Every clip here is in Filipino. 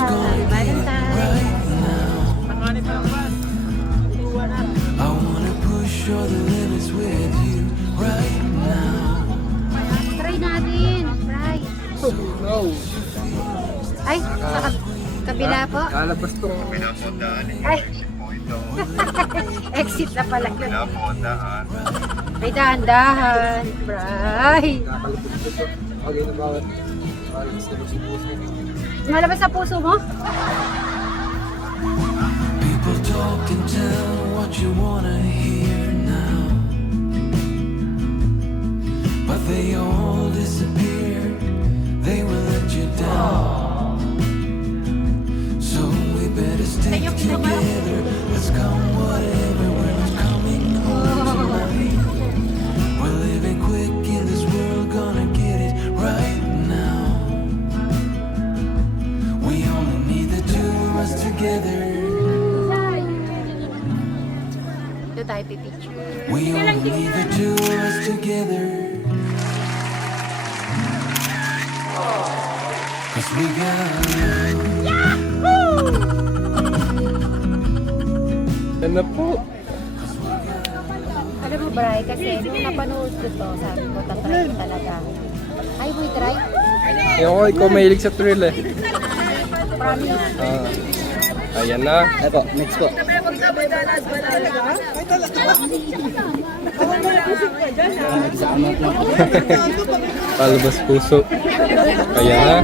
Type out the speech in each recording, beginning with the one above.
Valentine. Valentine. I wanna push all the limits with you right now. Try natin. Try. No. Ay, sa kabila po. Lalabas to. Ay. Exit na pala yun. Ay, dahan-dahan. Bray. Kakalapit ko to. Okay na bawat. Lalabas na sa puso. Malabas sa puso mo? People talk and tell what you wanna hear now, but they all disappear. They will let you down. So we better stick together. Let's come whatever. We're not coming home tonight. We're living quick in this world, gonna get it right now. We only need the two of us together. Ito tayo pipicture. We only need the two of us together. 'Cause we got Yan na po. Alam mo, Bray, kasi nung napanood ko to, sabi ko, tatry ko talaga. Ay, we try? Yung ako, ikaw mahilig sa thrill eh. Promise. Ayan na. Ito, next po. Palabas puso. Ayan na.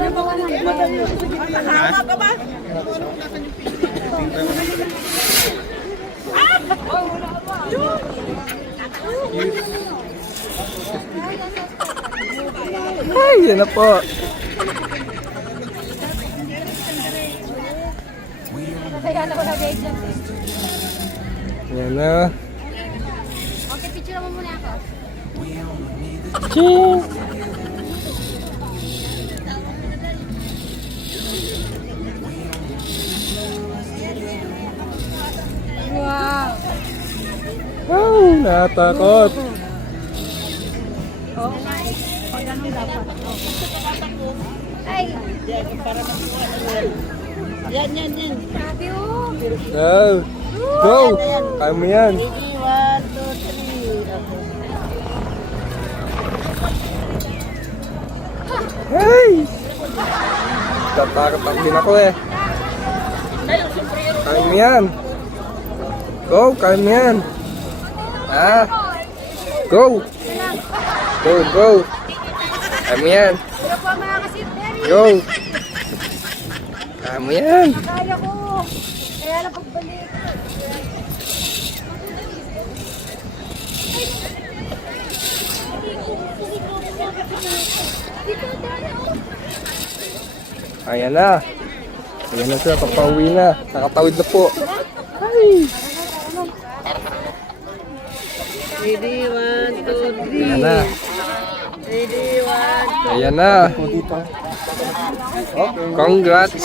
Ay, yan na po. Kaya na ko na guys yan. Yan na. Okay, picture mo muna ako. Ching! Wow! Wow, natakot. Oh, pag ganun dapat. Ay! Yan. Grabe oh! Go! Go! Kaya mo yan. Ready, 1, 2, 3. Hey! Tatakot din ako eh. Kaya mo yan. Go! Kaya mo yan. Ah! Go! Go! Go! Kaya mo yan. Sino po ang mga kasintery? Go! Kaya mo yan. Kaya ko! Kaya lang pagbalik. Ayan na. Ayan na siya. Papauwi na. Nakatawid na po. Ay! Ready, 1, 2, 3. Ayan na. Ready, 1. Ayan na. Congrats.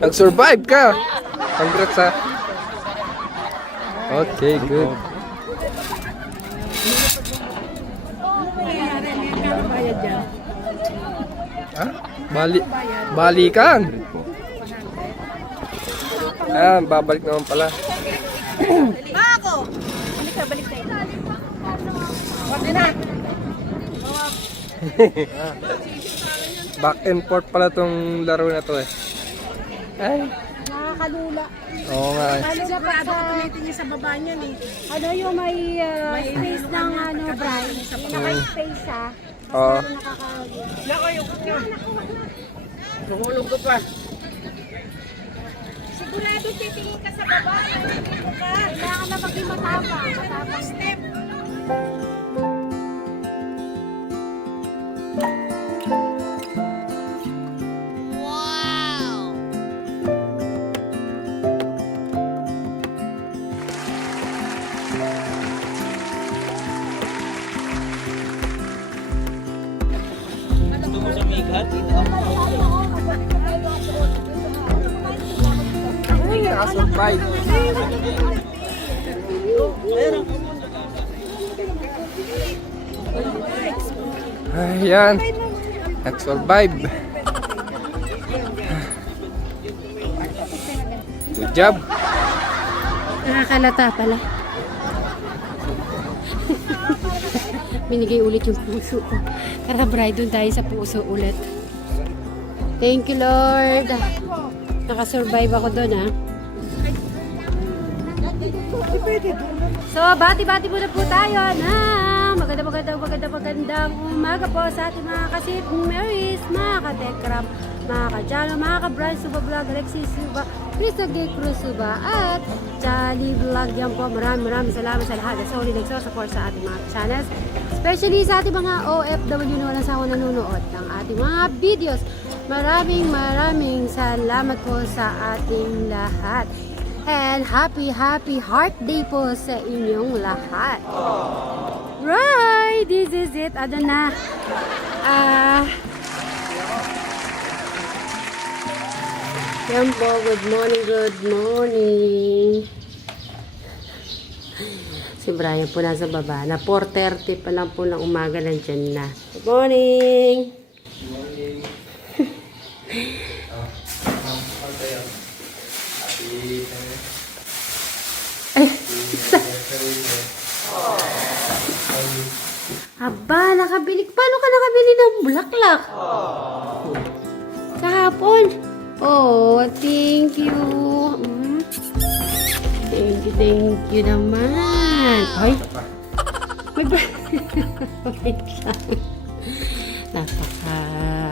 Nag-survive ka. Congrats ha. Okay, good. Ha? Balikan. Ah, babalik naman pala. Ako! Balik na, balik tayo. Wala na! Back and forth pala tong laro na to eh. Ay, Nakakalula. oo nga eh. Lalo na pa sa... Tingin sa baba niyan eh. Ano yung may space ng ano, Brian? Yung may space ha. Oo. Nakakakalula. Nahulog ko pa. Sigurado titingin ka sa baba. Titingin ka. Kailangan na maging matapang. Matapang step. Ay, nakasurvive. Ayan. Nag-survive. Good job. Nakakalata pala. Binigay ulit yung puso ko. Tara, Bri, doon tayo sa puso ulit. Thank you, Lord. Nakasurvive ako doon, ha. So, bati-bati muna po tayo na magandang umaga po sa ating mga kasit Marys, mga ka-Tekram, mga ka-Jalo, mga ka-Brian Suba Vlog, Alexis Suba, Cristo Gay Cruz Suba, at Jolly Vlog. Yan po, maraming salamat sa lahat na solid nagsusupport sa ating mga channels, especially sa ating mga OFW na walang sawa nanonood ng ating mga videos. Maraming salamat po sa ating lahat. And happy heart day po sa inyong lahat. Right, this is it. Ano na? Yan po, good morning. Si Brian po nasa baba. Na 4:30 pa lang po ng umaga, nandyan na. Good morning. Aba, nakabili. Paano ka nakabili ng bulaklak? Kahapon. Oh, thank you. Thank you naman. Ay. May wait lang.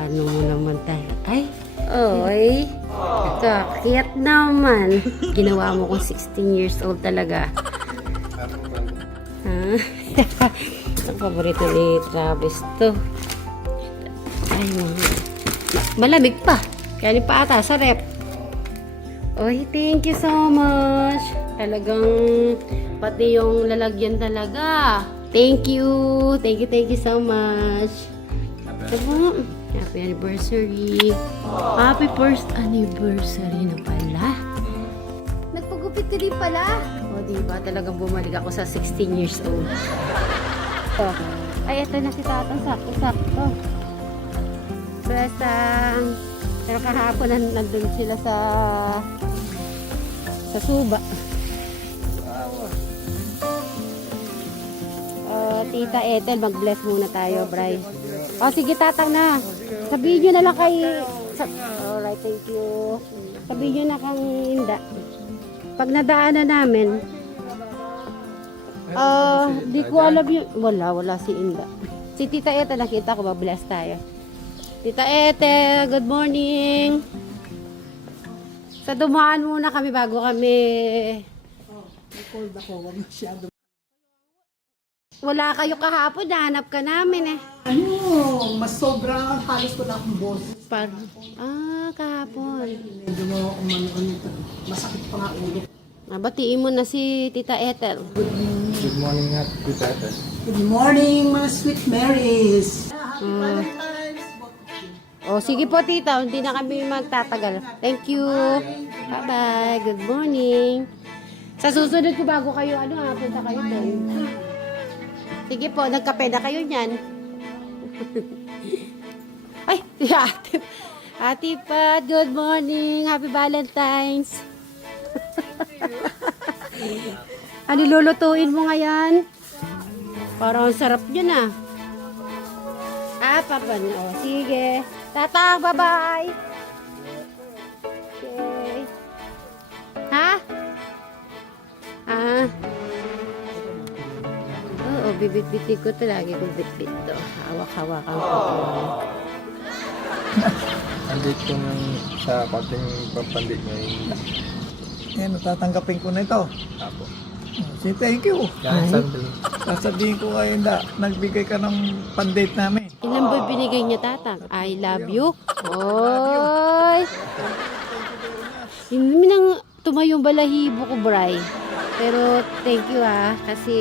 Ano mo naman tayo. Ay. Oy. Kakit naman. Ginawa mo kong 16 years old talaga. Ang paborito ni Travis to. Ay, malamig pa. Kaya ni pa ata sa rep. Oy, thank you so much. Talagang pati yung lalagyan talaga. Thank you so much. Diba? Happy anniversary. Happy first anniversary na pala. Nagpagupit ka din pala. O, diba? Talagang bumalik ako sa 16 years old. Oh. Ay, ito na si Tatang. Sakto. Pero kahapon nandun sila sa Suba. Tita Ethel, mag-bless muna tayo, Bri. O, sige, Tatang na. Sabihin nyo na lang kay... Alright, thank you. Sabihin nyo na kang Inda. Pag nadaanan namin, di ko alam yun. Wala si Inda. Si Tita Ethel, nakita ko, mag-bless tayo. Tita Ethel, good morning. Sa dumaan muna kami bago kami. Cold ako, wag masyado. Wala kayo kahapon, nahanap ka namin eh. Mas sobrang halos ko na akong boss. Kahapon. Medyo masakit pa nga ulo. Batiin mo na si Tita Ethel. Good morning nga, Tita Ethel. Good morning, mga sweet Marys. Happy Valentine's. O, sige po, tita. Hindi na kami magtatagal. Thank you. Bye-bye. Good morning. Sa susunod ko bago kayo, punta kayo doon. Sige po, nagkape na kayo niyan. Ay, si Ate. Ate Pat, good morning. Happy Valentine's. Ano lulutuin mo ngayon? Parang sarap yun ah. Papan. O, sige. Tatang, bye-bye. Okay. Ha? Oo, bibit-bitin ko ito. Lagi kong bit-bit to. Hawak-hawakan ko. Andit ko sa konting pampandit ngayon. Natatanggapin ko na ito. Apo. Say thank you. Yan, Sunday. Sasabihin ko ngayon na nagbigay ka ng pandate namin. Ilan ba binigay niya, Tatang? I love you. Oy! Hindi nang tumayong balahibo ko, Bri. Pero thank you kasi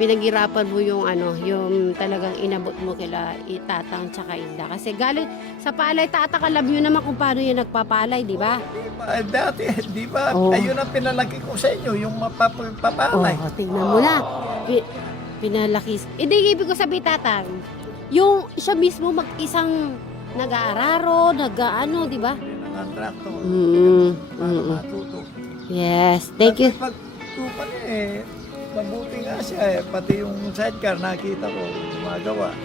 pinaghirapan mo yung yung talagang inabot mo kila Tatang tsaka Inda. Kasi galing sa palay, Tatang, alam nyo naman kung paano yan nagpapalay, di ba? Dati, di ba? Oh. Ayun ang pinalaki ko sa inyo, yung mapapalay. Oh, tingnan mo na. Pinalaki. Hindi, ibig ko sabihin, Tatang, yung siya mismo mag-isang nag-aararo, di ba? ng tractor. Para Mm. matuto. Yes, thank you. Pag tupan mabuti nga siya Pati yung sidecar nakita ko gumagawa.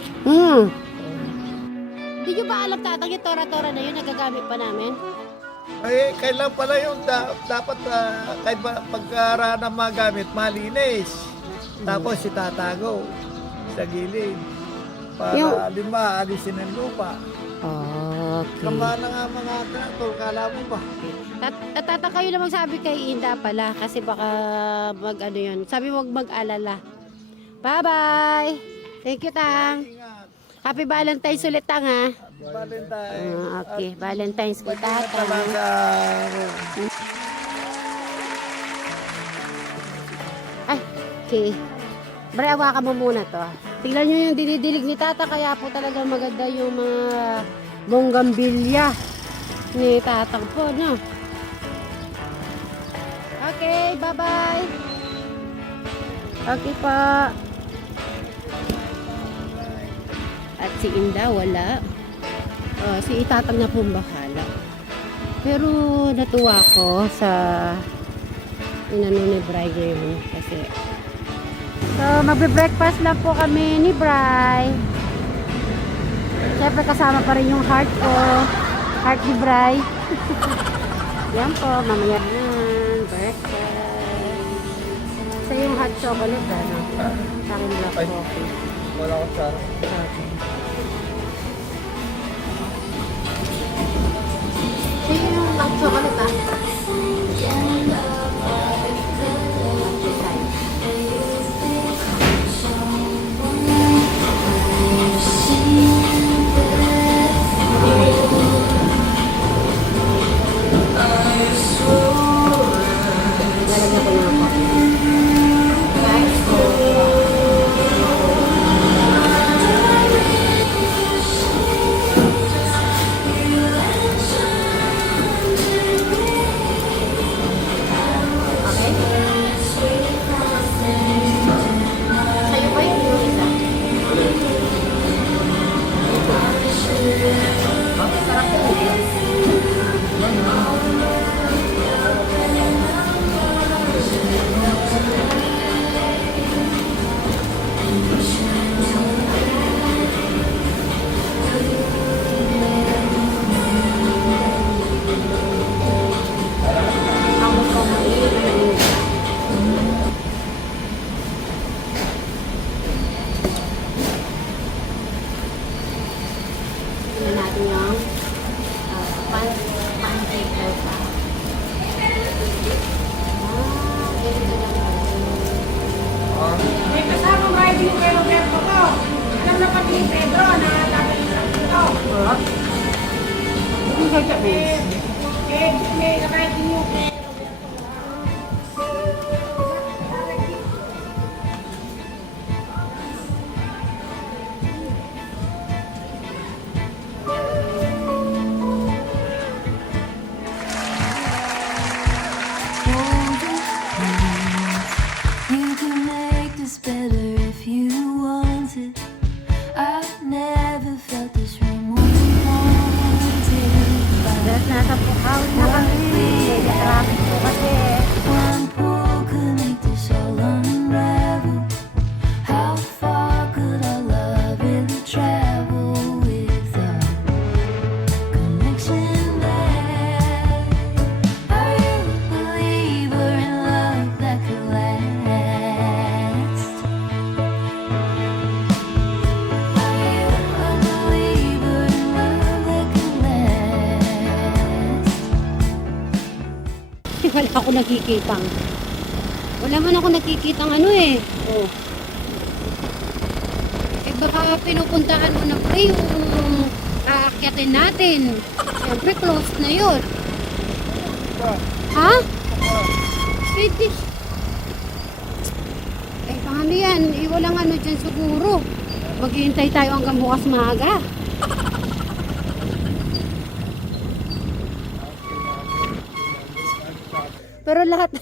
Hindi nyo ba alam tatang yung tora-tora na yun, nagagamit pa namin? Kailan pala yung dapat kahit pagkara na magamit, malinis. Tapos itatago sa gilid. Para alisin ang lupa. Okay. Kamba na nga mga traktor, kala mo ba? Tatang kayo lang magsabi kay Inda pala kasi baka mag-ano yun. Sabi mo wag mag-alala. Bye-bye! Thank you, Tang. Ingat. Happy Valentine's ulit, Tang, ha? Valentine. Okay, Valentine's kay Ingat Tatang. talaga. Ay, okay. Bre, hawakan mo muna to. Tingnan nyo yung dinidilig ni Tata, kaya po talaga maganda yung mga bonggambilya ni Tatang po, no? Okay, bye-bye. Okay pa. At si Inda, wala. Si Itatang na pong bahala. Pero natuwa ko sa inano ni Bri ngayon kasi so magbe-breakfast lang po kami ni Bri. Siyempre kasama pa rin yung heart ko, heart ni Bri. Yan po, mamaya yan, breakfast. Sa yung hot chocolate, ano? Sa akin black coffee. Wala ko sa Okay. Sa yung hot chocolate, ah? Lalagyan ko na ako. Sa'yo ba yung isa? Sarap po. Ako po mainit. Tingnan natin yung pancake daw pa. Ganito lang pala. May kasamang riding kay Roberto ko. Alam na pati ni Pedro na dapat isang ito. Ang gagawin. May riding yung kay You can make this better if you want it. I've never felt this way more wanted. Dahil nasa house na kami. May traffic po kasi. One pull could make this all unravel. How far could our love really travel with a connection there? Are you a believer in love that could last? Are you a believer in love that could last? Wala ako nakikitang. Wala man ako nakikitang ano eh. Oh. Eh baka pinupuntahan mo na pre yung aakyatin natin. Siyempre close na yun. Ha? Pwede. Eh paano yan? Walang ano dyan siguro. Maghihintay tayo hanggang bukas maaga. Pero lahat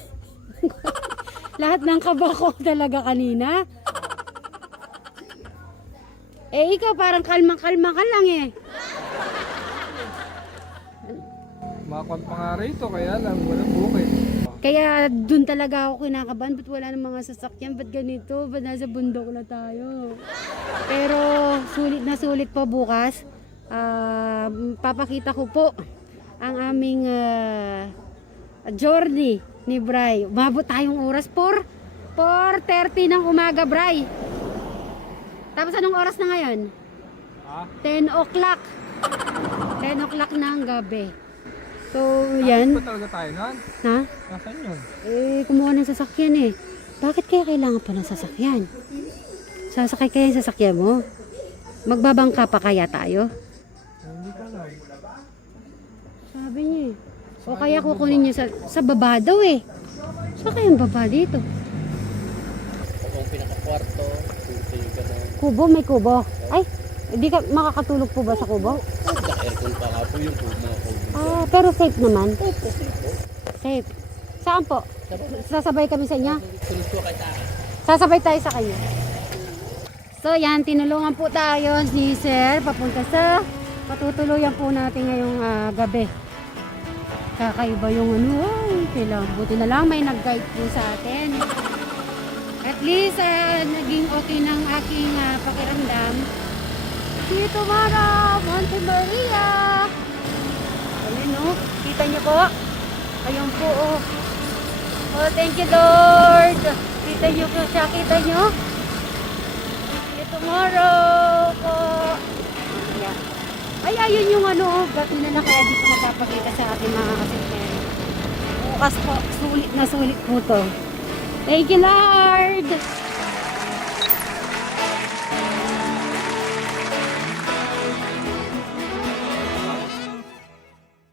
lahat ng kaba ko talaga kanina. Eh ikaw parang kalma-kalma ka lang eh. Makakon pa nga rito, kaya lang, walang bukid. Kaya dun talaga ako kinakabahan. Ba't wala ng mga sasakyan? Ba't ganito? Ba't nasa bundok na tayo? Pero sulit po bukas. Papakita ko po ang aming journey ni Bray. Umabot tayong oras 4:30 ng umaga, Bray. Tapos anong oras na ngayon? 10 o'clock. 10 o'clock ng gabi. So, yan. Ba talaga tayo nun? Ha? Nasaan yun? Kumuha ng sasakyan eh. Bakit kaya kailangan pa ng sasakyan? Sasakay kaya yung sasakyan mo? Magbabangka pa kaya tayo? Hindi ka lang. Sabi niya eh. O kaya kukunin niyo sa baba daw eh. Saan kaya yung baba dito? Kung pinaka-kwarto, tulog ka na. Kubo, may kubo. Ay, hindi ka makakatulog po ba sa kubo? Aircon pa nga po yung mga cold. Pero safe naman. Safe. Saan po? Sasabay kami sa inyo? Tulog ko kay taas. Sasabay tayo sa kayo. So yan, tinulungan po tayo ni Sir papunta sa patutuluyan po natin ngayong gabi. Kakaiba yung ano, buti na lang may nag-guide po sa atin. At least naging okay ng aking pakiramdam. See you tomorrow, Monte Maria! Ayun no, kita niyo po? Ayun po oh. Oh, thank you Lord! Kita niyo po siya, kita niyo? See you tomorrow po! Yeah. Ay, ayun yung ano, gato na kaya di ko magpapakita sa ating mga kasintero. Bukas po, sulit na sulit po to. Thank you Lord!